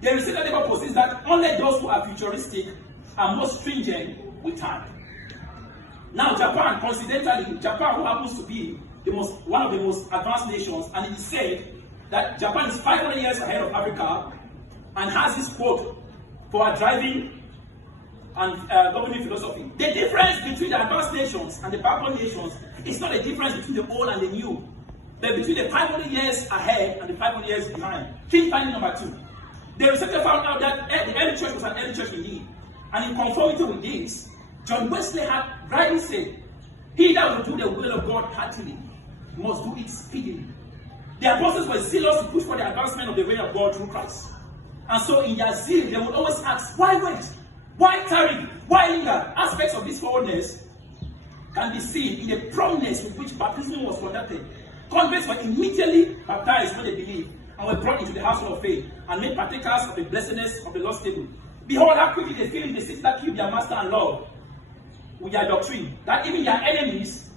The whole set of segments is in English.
The researcher therefore posits that only those who are futuristic are most stringent with time. Now, Japan, coincidentally, Japan, who happens to be one of the most advanced nations, and it is said that Japan is 500 years ahead of Africa and has this quote for driving and governing philosophy. The difference between the advanced nations and the backward nations is not a difference between the old and the new, but between the 500 years ahead and the 500 years behind. Key finding number 2. The researcher found out that the early church was an early church indeed, and in conformity with this, John Wesley had rightly said, "He that will do the will of God heartily must do it speedily." The apostles were zealous to push for the advancement of the reign of God through Christ. And so in their zeal, they would always ask, why wait? Why tarry? Why linger? Aspects of this forwardness can be seen in the promptness with which baptism was conducted. Converts were immediately baptized when they believed and were brought into the household of faith and made partakers of the blessedness of the Lord's table. Behold, how quickly they feel in the city that keep their master and Lord with their doctrine, that even their enemies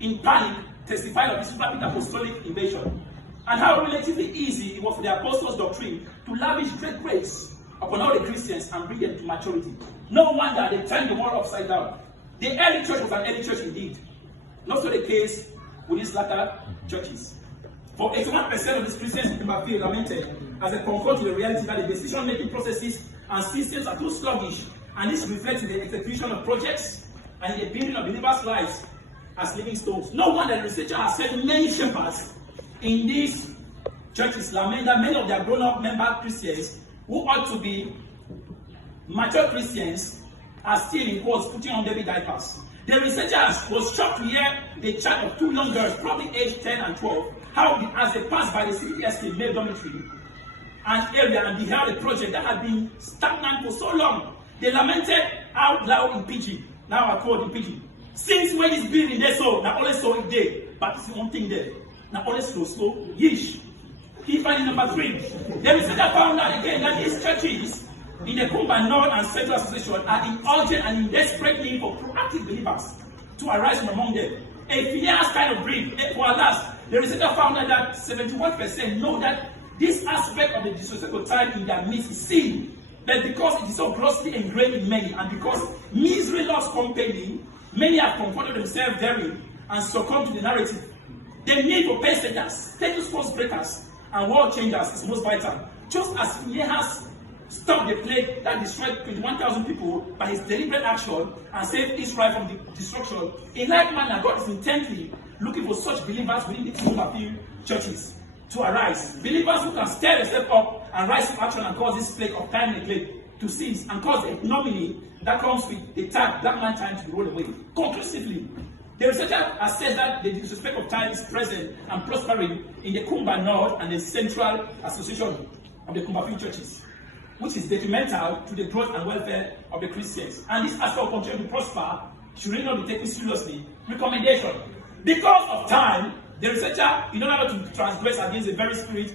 in panic testified of this rapid apostolic invasion, and how relatively easy it was for the apostles' doctrine to lavish great grace upon all the Christians and bring them to maturity. No wonder they turned the world upside down. The early church was an early church indeed. Not so the case with these latter churches. For 81% of these Christians in Kumba feel lamented as a confront to the reality that the decision-making processes and systems are too sluggish, and this reflects in the execution of projects and in the building of believers' lives as living stones. No wonder the researcher has said many shepherds in these churches lament that many of their grown-up member Christians who ought to be mature Christians are still in quotes putting on baby diapers. The researchers was shocked to hear the chat of 2 young girls, probably aged 10 and 12, how as they passed by the city estate male dormitory and area and beheld a project that had been stagnant for so long, they lamented out loud in Pidgin. Now I quote in Pidgin. "Since when is building there so? Now only so it day, but it's one thing there. Now only slow, yeesh." Key finding number 3. The researcher found out again that these churches in the Kumba North and Central Association are in urgent and in desperate need for proactive believers to arise from among them. A fierce kind of breed. For last, the researcher found out that 71% know that this aspect of the disrespectful time in their midst is sin. But because it is so grossly ingrained in many, and because misery loves company, many have comforted themselves therein and succumbed to the narrative. The need for passengers, status quo breakers, and world changers is most vital. Just as Phinehas stopped the plague that destroyed 21,000 people by his deliberate action and saved Israel from the destruction, in like manner, God is intently looking for such believers within the kingdom of few churches to arise. Believers who can stir themselves up and rise to action and cause this plague of time neglect to cease and cause the ignominy that comes with the tag black man time to be rolled away. Conclusively, the researcher has said that the disrespect of time is present and prospering in the Kumba North and the Central Association of the Kumba Few churches, which is detrimental to the growth and welfare of the Christians. And this aspect of continuing to prosper should really not be taken seriously. Recommendation. Because of time, the researcher, in order not to transgress against the very spirit